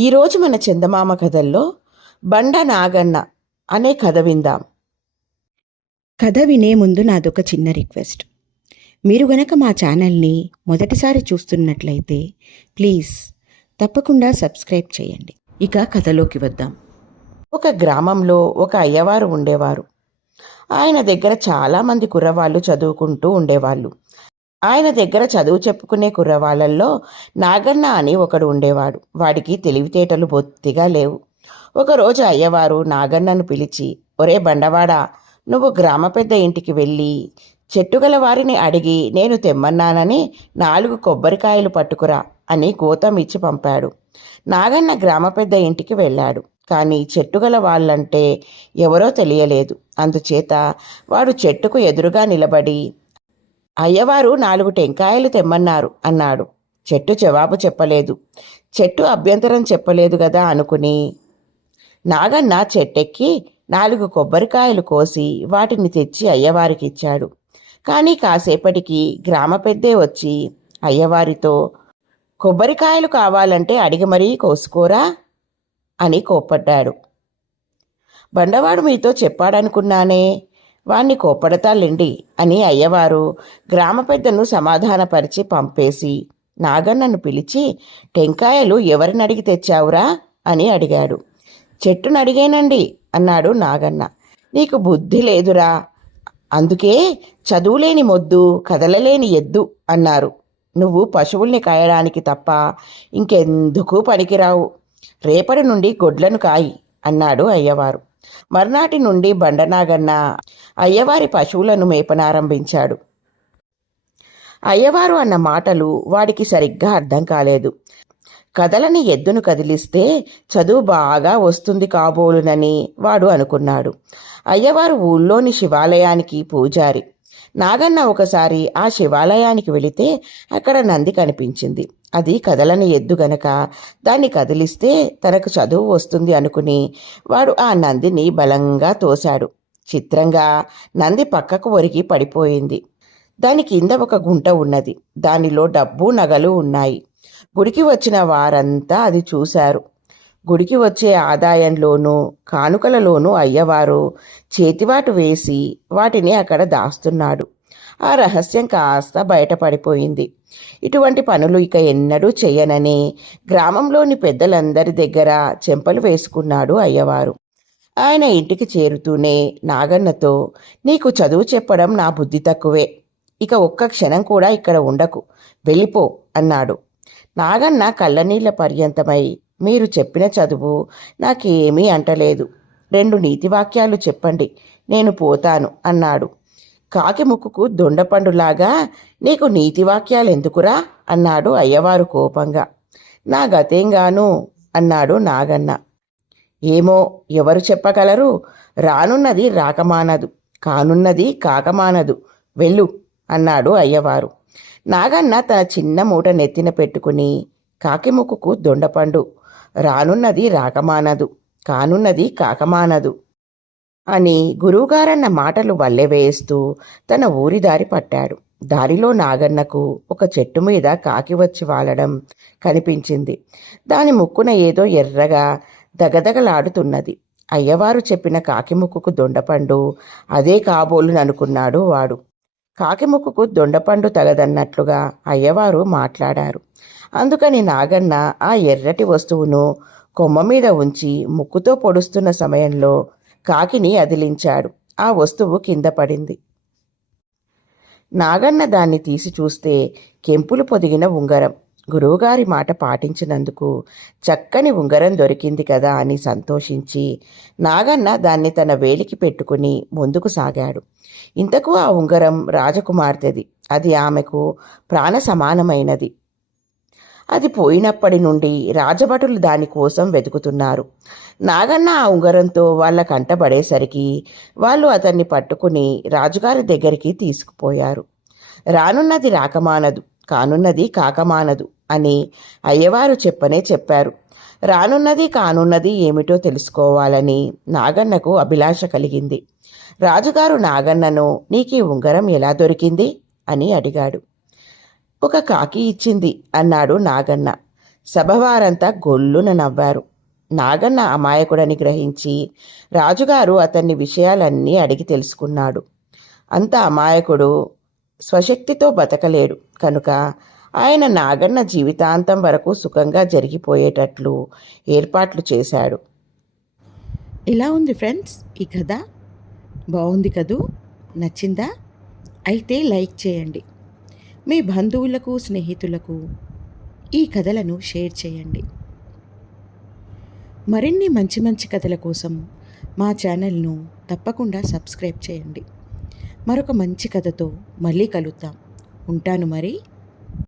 ఈరోజు మన చందమామ కథల్లో బండ నాగన్న అనే కథ విందాం. కథ వినే ముందు నాదొక చిన్న రిక్వెస్ట్. మీరు గనక మా ఛానల్ని మొదటిసారి చూస్తున్నట్లయితే ప్లీజ్ తప్పకుండా సబ్స్క్రైబ్ చేయండి. ఇక కథలోకి వద్దాం. ఒక గ్రామంలో ఒక అయ్యవారు ఉండేవారు. ఆయన దగ్గర చాలామంది కుర్రవాళ్ళు చదువుకుంటూ ఉండేవాళ్ళు. ఆయన దగ్గర చదువు చెప్పుకునే కుర్రవాళ్ళల్లో నాగన్న అని ఒకడు ఉండేవాడు. వాడికి తెలివితేటలు బొత్తిగా లేవు. ఒకరోజు అయ్యవారు నాగన్నను పిలిచి, ఒరే బండవాడా, నువ్వు గ్రామ పెద్ద ఇంటికి వెళ్ళి చెట్టుగల వారిని అడిగి నేను తెమ్మన్నానని 4 కొబ్బరికాయలు పట్టుకురా అని గోతం ఇచ్చి పంపాడు. నాగన్న గ్రామ పెద్ద ఇంటికి వెళ్ళాడు. కానీ చెట్టుగల వాళ్ళంటే ఎవరో తెలియలేదు. అందుచేత వాడు చెట్టుకు ఎదురుగా నిలబడి, అయ్యవారు 4 టెంకాయలు తెమ్మన్నారు అన్నాడు. చెట్టు జవాబు చెప్పలేదు. చెట్టు అభ్యంతరం చెప్పలేదు కదా అనుకుని నాగన్న చెట్టెక్కి 4 కొబ్బరికాయలు కోసి వాటిని తెచ్చి అయ్యవారికి ఇచ్చాడు. కానీ కాసేపటికి గ్రామ పెద్దే వచ్చి అయ్యవారితో, కొబ్బరికాయలు కావాలంటే అడిగి మరీ కోసుకోరా అని కోప్పడ్డాడు. బండవాడు మీతో చెప్పాడనుకున్నానే, వాణ్ణి కోప్పడతాలేండి అని అయ్యవారు గ్రామ పెద్దను సమాధానపరిచి పంపేసి నాగన్నను పిలిచి, టెంకాయలు ఎవరిని అడిగి తెచ్చావురా అని అడిగాడు. చెట్టును అడిగేనండి అన్నాడు నాగన్న. నీకు బుద్ధి లేదురా, అందుకే చదువులేని మొద్దు కదలలేని ఎద్దు అన్నారు. నువ్వు పశువుల్ని కాయడానికి తప్ప ఇంకెందుకు పనికిరావు. రేపటి నుండి గొడ్లను కాయి అన్నాడు అయ్యవారు. మర్నాటి నుండి బండనాగన్న అయ్యవారి పశువులను మేపనారంభించాడు. అయ్యవారు అన్న మాటలు వాడికి సరిగ్గా అర్థం కాలేదు. కదలని ఎద్దును కదిలిస్తే చదువు బాగా వస్తుంది కాబోలునని వాడు అనుకున్నాడు. అయ్యవారు ఊళ్ళోని శివాలయానికి పూజారి. నాగన్న ఒకసారి ఆ శివాలయానికి వెళితే అక్కడ నంది కనిపించింది. అది కదలని ఎద్దు గనక దాన్ని కదిలిస్తే తనకు చదువు వస్తుంది అనుకుని వాడు ఆ నందిని బలంగా తోశాడు. చిత్రంగా నంది పక్కకు ఒరిగి పడిపోయింది. దాని కింద ఒక గుంట ఉన్నది. దానిలో డబ్బు నగలు ఉన్నాయి. గుడికి వచ్చిన వారంతా అది చూశారు. గుడికి వచ్చే ఆదాయంలోనూ కానుకలలోనూ అయ్యవారు చేతివాటు వేసి వాటిని అక్కడ దాస్తున్నాడు. ఆ రహస్యం కాస్త బయటపడిపోయింది. ఇటువంటి పనులు ఇక ఎన్నడూ చెయ్యనని గ్రామంలోని పెద్దలందరి దగ్గర చెంపలు వేసుకున్నాడు అయ్యవారు. ఆయన ఇంటికి చేరుతూనే నాగన్నతో, నీకు చదువు చెప్పడం నా బుద్ధి తక్కువే, ఇక ఒక్క క్షణం కూడా ఇక్కడ ఉండకు, వెళ్ళిపో అన్నాడు. నాగన్న కళ్ళనీళ్ల పర్యంతమై, మీరు చెప్పిన చదువు నాకేమీ అంటలేదు, 2 నీతివాక్యాలు చెప్పండి, నేను పోతాను అన్నాడు. కాకి ముక్కుకు దొండపండులాగా నీకు నీతివాక్యాలెందుకురా అన్నాడు అయ్యవారు కోపంగా. నా గతేంగాను అన్నాడు నాగన్న. ఏమో, ఎవరు చెప్పగలరు? రానున్నది రాకమానదు, కానున్నది కాకమానదు, వెళ్ళు అన్నాడు అయ్యవారు. నాగన్న తన చిన్న మూట నెత్తిన పెట్టుకుని, కాకి ముక్కుకు దొండపండు, రానున్నది రాకమానదు, కానున్నది కాకమానదు అని గురువుగారన్న మాటలు వల్లెవేస్తూ తన ఊరి దారి పట్టాడు. దారిలో నాగన్నకు ఒక చెట్టు మీద కాకి వచ్చి వాలడం కనిపించింది. దాని ముక్కున ఏదో ఎర్రగా దగదగలాడుతున్నది. అయ్యవారు చెప్పిన కాకి ముక్కుకు దొండపండు అదే కాబోలుననుకున్నాడు వాడు. కాకి ముక్కుకు దొండపండు తగదన్నట్లుగా అయ్యవారు మాట్లాడారు. అందుకని నాగన్న ఆ ఎర్రటి వస్తువును కొమ్మ మీద ఉంచి ముక్కుతో పొడుస్తున్న సమయంలో కాకిని అదిలించాడు. ఆ వస్తువు కింద పడింది. నాగన్న దాన్ని తీసి చూస్తే కెంపులు పొదిగిన ఉంగరం. గురువుగారి మాట పాటించినందుకు చక్కని ఉంగరం దొరికింది కదా అని సంతోషించి నాగన్న దాన్ని తన వేలికి పెట్టుకుని ముందుకు సాగాడు. ఇంతకు ఆ ఉంగరం రాజకుమార్తెది. అది ఆమెకు ప్రాణ సమానమైనది. అది పోయినప్పటి నుండి రాజభటులు దానికోసం వెతుకుతున్నారు. నాగన్న ఆ ఉంగరంతో వాళ్ళ కంటబడేసరికి వాళ్ళు అతన్ని పట్టుకుని రాజుగారి దగ్గరికి తీసుకుపోయారు. రానున్నది రాకమానదు, కానున్నది కాకమానదు అని అయ్యవారు చెప్పారు. రానున్నది కానున్నది ఏమిటో తెలుసుకోవాలని నాగన్నకు అభిలాష కలిగింది. రాజుగారు నాగన్నను, నీకీ ఉంగరం ఎలా దొరికింది అని అడిగాడు. ఒక కాకి ఇచ్చింది అన్నాడు నాగన్న. సభవారంతా గొల్లున నవ్వారు. నాగన్న అమాయకుడని గ్రహించి రాజుగారు అతన్ని విషయాలన్నీ అడిగి తెలుసుకున్నాడు. అంత అమాయకుడు స్వశక్తితో బతకలేడు కనుక ఆయన నాగన్న జీవితాంతం వరకు సుఖంగా జరిగిపోయేటట్లు ఏర్పాట్లు చేశాడు. ఎలా ఉంది ఫ్రెండ్స్ ఈ కథ? బాగుంది కదూ? నచ్చిందా? అయితే లైక్ చేయండి. మీ బంధువులకు, స్నేహితులకు ఈ కథలను షేర్ చేయండి. మరిన్ని మంచి మంచి కథల కోసం మా ఛానల్ను తప్పకుండా సబ్స్క్రైబ్ చేయండి. మరొక మంచి కథతో మళ్ళీ కలుద్దాం. ఉంటాను మరి.